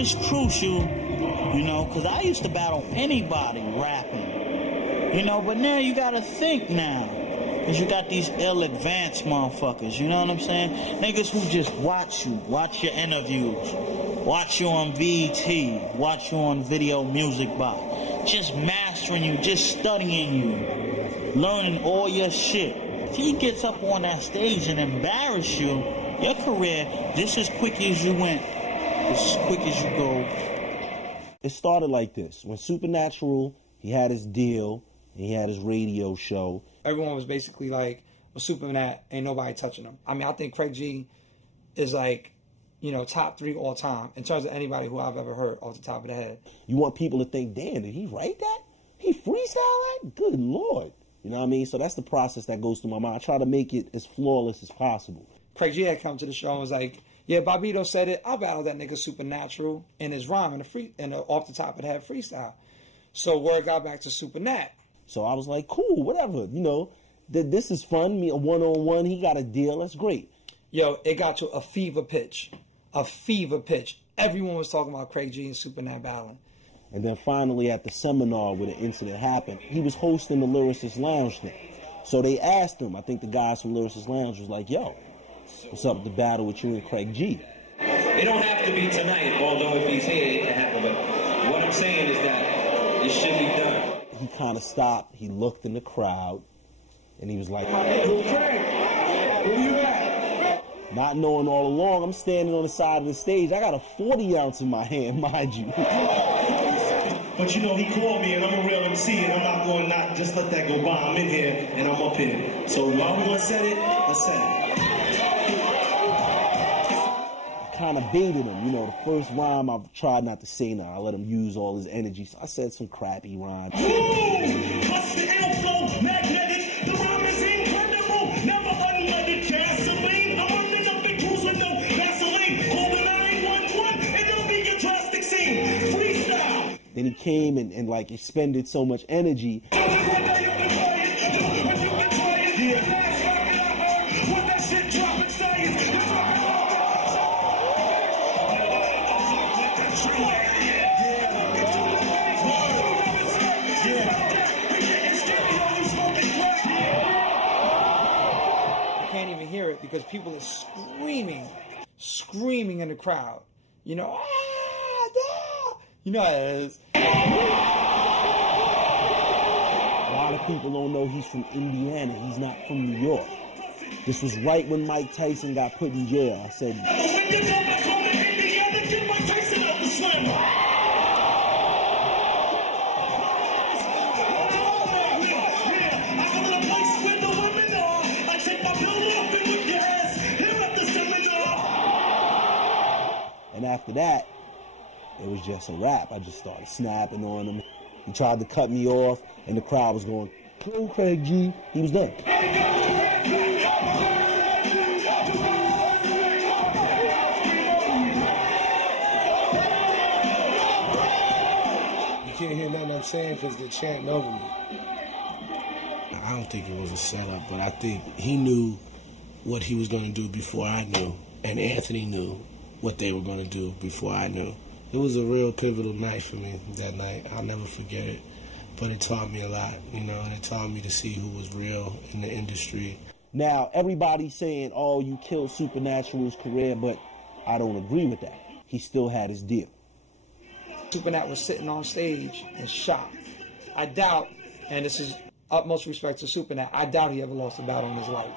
it's crucial, you know, because I used to battle anybody rapping, you know, but now you got to think now. Because you got these ill-advanced motherfuckers, you know what I'm saying? Niggas who just watch you, watch your interviews, watch you on VT, watch you on Video Music Box, just mastering you, just studying you, learning all your shit. If he gets up on that stage and embarrass you, your career, just as quick as you went, as quick as you go. It started like this. When Supernatural, he had his deal, he had his radio show. Everyone was basically like, well, Supernat, ain't nobody touching him. I mean, I think Craig G is like, you know, top 3 all time in terms of anybody who I've ever heard off the top of the head. You want people to think, damn, did he write that? He freestyle that? Good Lord. You know what I mean? So that's the process that goes through my mind. I try to make it as flawless as possible. Craig G had come to the show and was like, yeah, Bobbito said it. I'll battle that nigga Supernatural in his rhyme in the off the top of the head freestyle. So word got back to Supernat. So I was like, cool, whatever. You know, this is fun. Me, a one-on-one, he got a deal. That's great. Yo, it got to a fever pitch. A fever pitch. Everyone was talking about Craig G and Supernat battling. And then finally at the seminar where the incident happened, he was hosting the Lyricist Lounge thing. So they asked him, I think the guys from Lyricist Lounge was like, yo, what's up with the battle with you and Craig G? It don't have to be tonight, although if he's here, it can happen. But what I'm saying is that it should be done. He kind of stopped, he looked in the crowd, and he was like, Hey, Craig, where you at? Not knowing all along, I'm standing on the side of the stage. I got a 40 ounce in my hand, mind you. But you know, he called me, and I'm a real MC, and I'm not going to not just let that go by. I'm in here, and I'm up here. So while we're going to set it, let's set it. Kind of baited him, you know, the first rhyme I've tried not to say now. I let him use all his energy, so I said some crappy rhymes. Then he came and like expended so much energy. Because people are screaming in the crowd. You know, you know how it is. A lot of people don't know he's from Indiana. He's not from New York. This was right when Mike Tyson got put in jail. I said, and after that, it was just a wrap. I just started snapping on him. He tried to cut me off, and the crowd was going, go, Craig G. He was done. You can't hear nothing I'm saying because they're chanting over me. I don't think it was a setup, but I think he knew what he was going to do before I knew, and Anthony knew what they were going to do before I knew. It was a real pivotal night for me that night. I'll never forget it. But it taught me a lot, you know, and it taught me to see who was real in the industry. Now, everybody's saying, oh, you killed Supernatural's career, but I don't agree with that. He still had his deal. Supernat was sitting on stage and shot. I doubt, and this is utmost respect to Supernat, I doubt he ever lost a battle in his life.